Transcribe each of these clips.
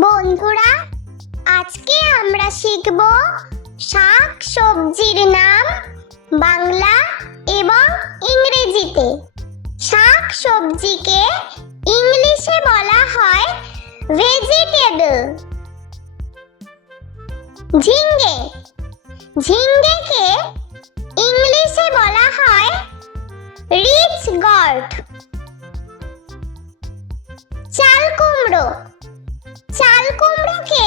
বন্ধুরা, আজকে আমরা শিখব শাক সবজির নাম বাংলা এবং ইংরেজিতে। শাক সবজিকে ইংলিশে বলা হয় ভেজিটেবল। ঝিঙ্গে, ঝিঙ্গেকে ইংলিশে বলা হয় রিচ গর্ড। চাল কুমড়ো, চাল কুমড়োকে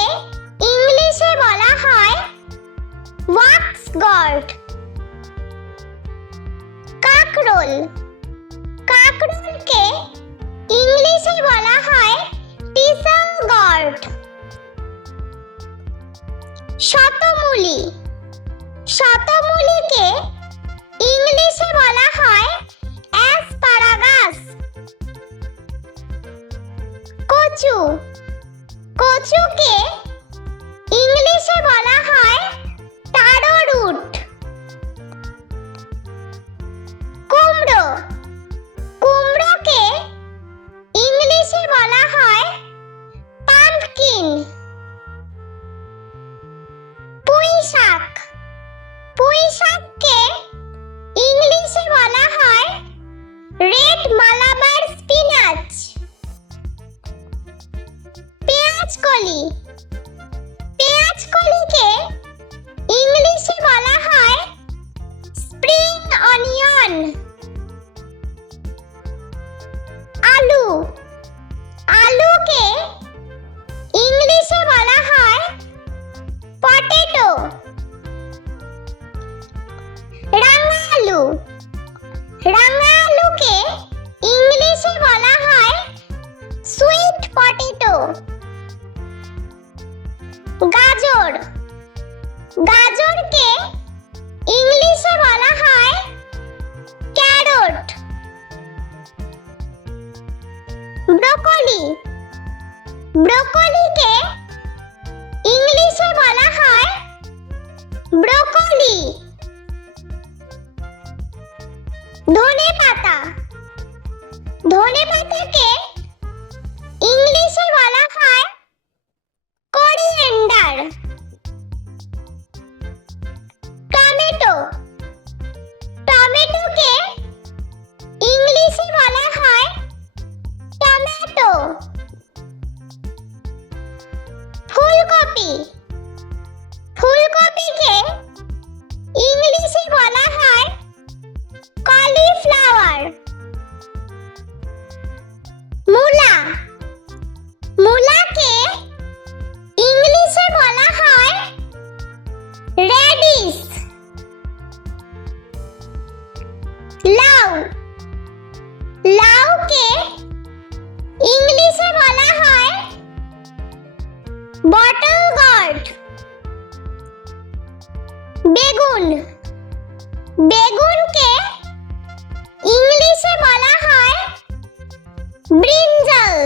ইংলিশে বলা হয় ওয়াক্স গর্ড। কাকরোল, কাকরোলকে ইংলিশে বলা হয় টিসল গর্ড। শতমূলি, শতমূলিকে ইংলিশে বলা হয় অ্যাসপারাগাস। কচু, কচুকে ইংলিশে বলা হয় টারো রুট। কুমড়ো, কুমড়োকে ইংলিশে বলা হয় পাম্পকিন। পুঁই শাক, পুঁই শাককে ইংলিশে বলা হয় রেড মালাবার স্পিনাচ। পেঁয়াজকলি, পেঁয়াজকলিকে ইংলিশে বলা হয় স্প্রিং অনিয়ন। আলু, আলুকে ইংলিশে বলা হয় পটেটো। রাঙা আলু, রাঙা আলুকে ইংলিশে বলা হয় সুইট পটেটো। গাজর, গাজরকে ইংলিশে বলা হয় ক্যারট। ব্রোকলি, ব্রোকলিকে ইংলিশে বলা হয় ব্রোকলি। ধনেপাতা, ধনেপাতাকে ইংলিশে বলা হয় কোরিয়েন্ডার। টমেটো, টমেটোকে ইংলিশে বলা হয় টমেটো। ফুলকপি, ফুলকপিকে ইংলিশে বলা হয় কলিফ্লাওয়ার। মূলা, মূলাকে ইংলিশে বলা হয় রেডিশ। লাউ, লাউকে ইংলিশে বলা হয় বটল গর্ড। বেগুন, বেগুনকে ইংলিশে বলা হয় ব্রিঞ্জাল।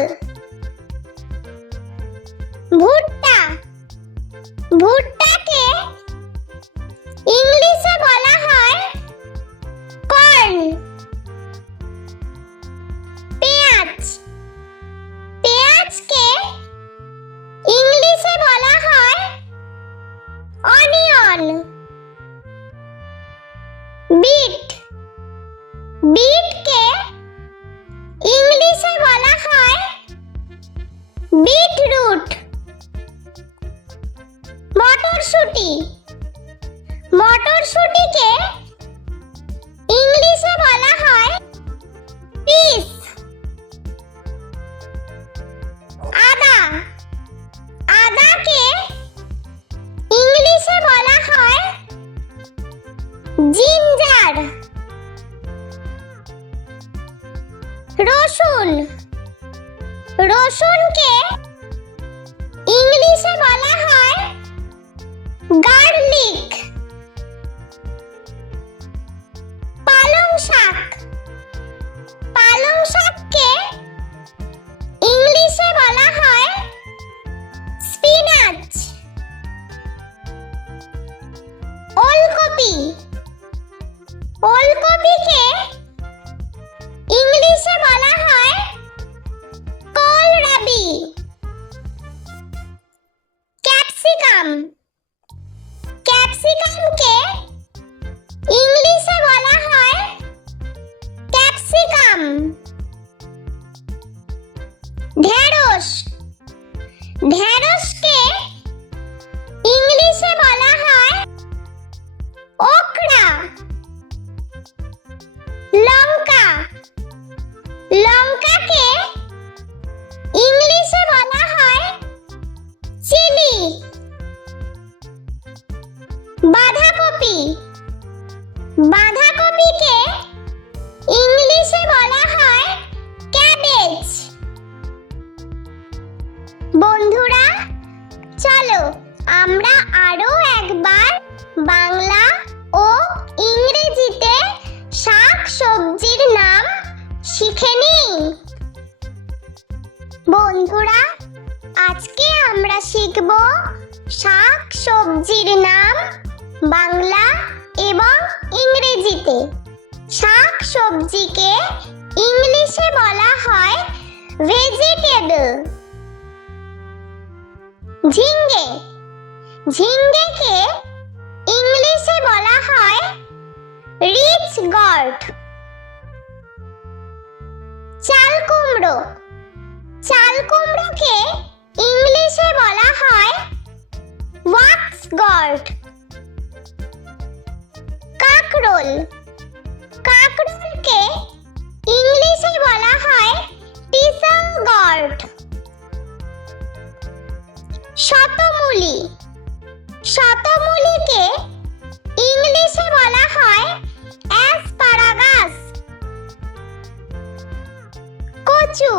ভুট্টা, ভুট্টাকে ইংলিশে বলা হয় কর্ন। পেঁয়াজ, পেঁয়াজকে ইংলিশে বলা হয় অনিয়ন। বিট, বিটকে ইংলিশে বলা হয় বিটরুট। মটরশুঁটি, মটরশুঁটিকে ইংলিশে বলা হয় পিস। আদা, আদাকে ইংলিশে বলা হয় জিঞ্জার। রসুন, রসুনকে ইংলিশে বলা হয় গার্লিক। পালং শাক, পালং শাককে ইংলিশে বলা হয় স্পিনাচ। ওলকপি, ওলকপিকে ইংলিশে বলা হয় কোলরাবি। ঢেঁড়স। ঢেঁড়সকে ইংলিশে বলা হয় ওকরা। লঙ্কা। লঙ্কাকে ইংলিশে বলা হয় চিলি। বাঁধাকপি। বাঁধাকপিকে ইংলিশে বলা হয় ক্যাবেজ। বন্ধুরা, চলো আমরা আরো একবার বাংলা ও ইংরেজিতে শাক সবজির নাম শিখে নিই। বন্ধুরা, আজকে আমরা শিখব শাক সবজির নাম বাংলা এবং ইংরেজিতে। শাক সবজিকে ইংলিশে বলা হয় ভেজিটেবল। ঝিঙ্গে। ঝিঙ্গেকে ইংলিশে বলা হয় রিচ গর্ড। চাল কুমড়ো। চাল কুমড়োকে ইংলিশে বলা হয় ওয়াক্স গর্ড। কাকরোল। কাকরোলকে ইংলিশে বলা হয় টিসল গর্ড। শতমূলি। শতমূলিকে ইংলিশে বলা হয় অ্যাসপারাগাস। কচু।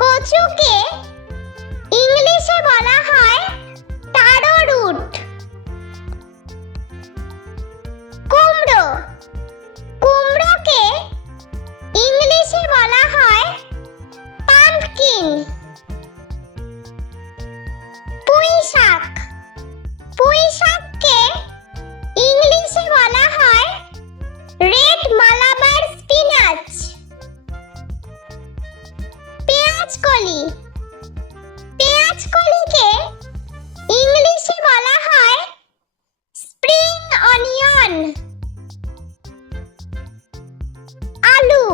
কচুকে ইংলিশে বলা হয় টারো রুট। কুমড়ো। কুমড়োকে ইংলিশে বলা হয় পাম্পকিন। পুঁই শাক। পুঁই শাককে ইংলিশে বলা হয় রেড মালাবার স্পিনাচ। পেঁয়াজকলি। পেঁয়াজকলিকে ইংলিশে বলা হয় স্প্রিং অনিয়ন। আলু।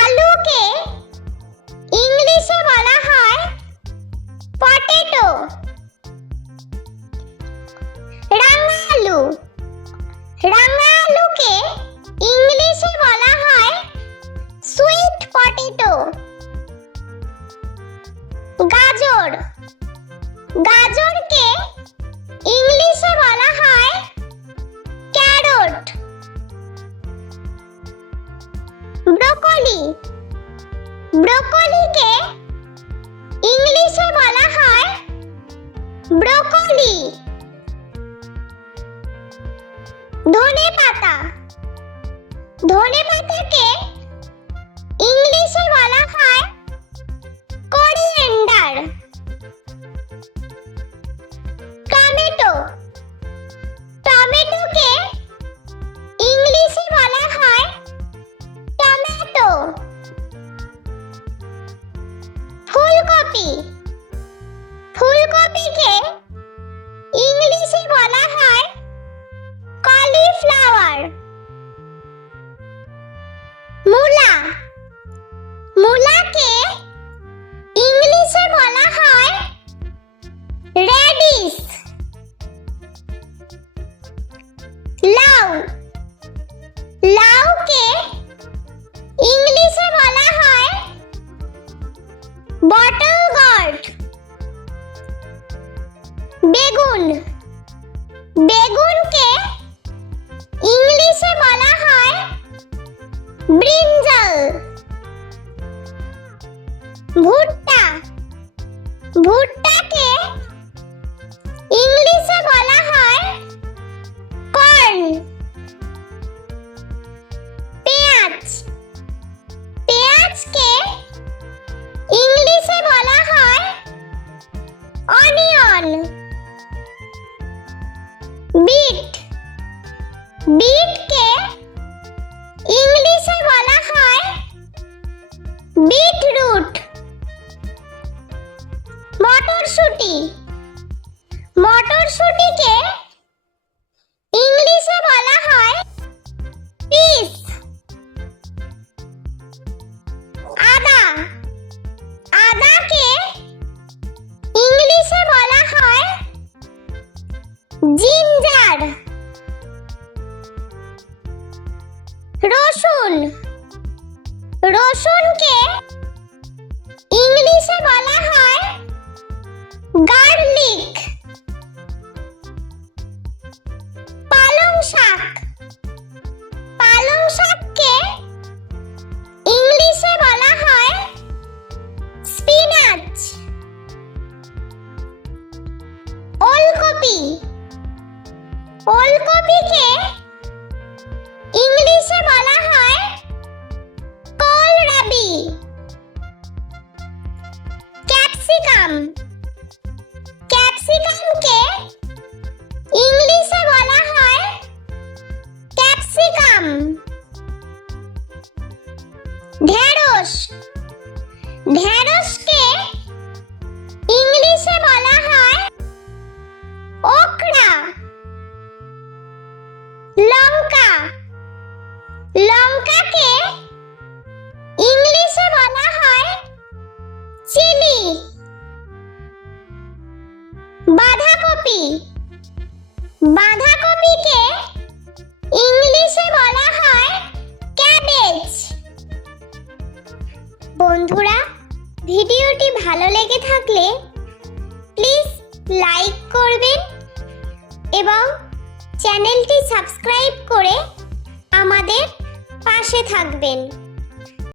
আলুকে ইংলিশে বলা হয় পটেটো। রাঙা আলু। রাঙা আলুকে ইংলিশে বলা হয় সুইট পটেটো। গাজর। গাজরকে ইংলিশে বলা হয় ক্যারট। ব্রোকলি। ব্রোকলিকে ইংলিশে বলা হয় ব্রোকলি। ধনেপাতা। ধনেপাতাকে ইংলিশে বলা হয় কোরিয়েন্ডার। টমেটো। টমেটোকে ইংলিশে বলা হয় টমেটো। ফুলকপি। ফুলকপিকে ইংলিশে বলা হয় কলিফ্লাওয়ার। মূলা। মূলাকে ইংলিশে বলা হয় রেডিশ। লাউ। লাউকে ইংলিশে বলা হয় বটল গর্ড। বেগুন। বেগুনকে ইংলিশে বলা হয় ব্রিঞ্জাল। ভুট্টা। ভুট্টাকে ইংলিশে বলা হয় কর্ন। পেঁয়াজ। পেঁয়াজকে ইংলিশে বলা হয় অনিয়ন। বিট। বিটকে ইংলিশে বলা হয় বিটরুট। মটরশুঁটি। মটরশুঁটিকে ইংলিশে বলা হয় পিস। আদা। ক্যাপসিকামকে ইংলিশে বলা হয় গার্লিক। পালং শাক, পালং শাককে ইংলিশে বলা হয় স্পিনাচ। ওলকপি, ওলকপিকে ইংলিশে বলা হয় কোলরাবি। ক্যাপসিকাম, ক্যাপসিকামকে ইংলিশে বলা হয় ক্যাপসিকাম। ঢেঁড়স, ঢেঁড়সকে ইংলিশে বলা হয় ওকরা। লঙ্কা, লঙ্কাকে ইংলিশে বলা হয় চিলি। বাঁধাকপি, বাঁধাকপিকে ইংলিশে বলা হয় ক্যাবেজ। বন্ধুরা, ভিডিওটি ভালো লেগে থাকলে প্লিজ লাইক করবেন এবং চ্যানেলটি সাবস্ক্রাইব করে আমাদের পাশে থাকবেন।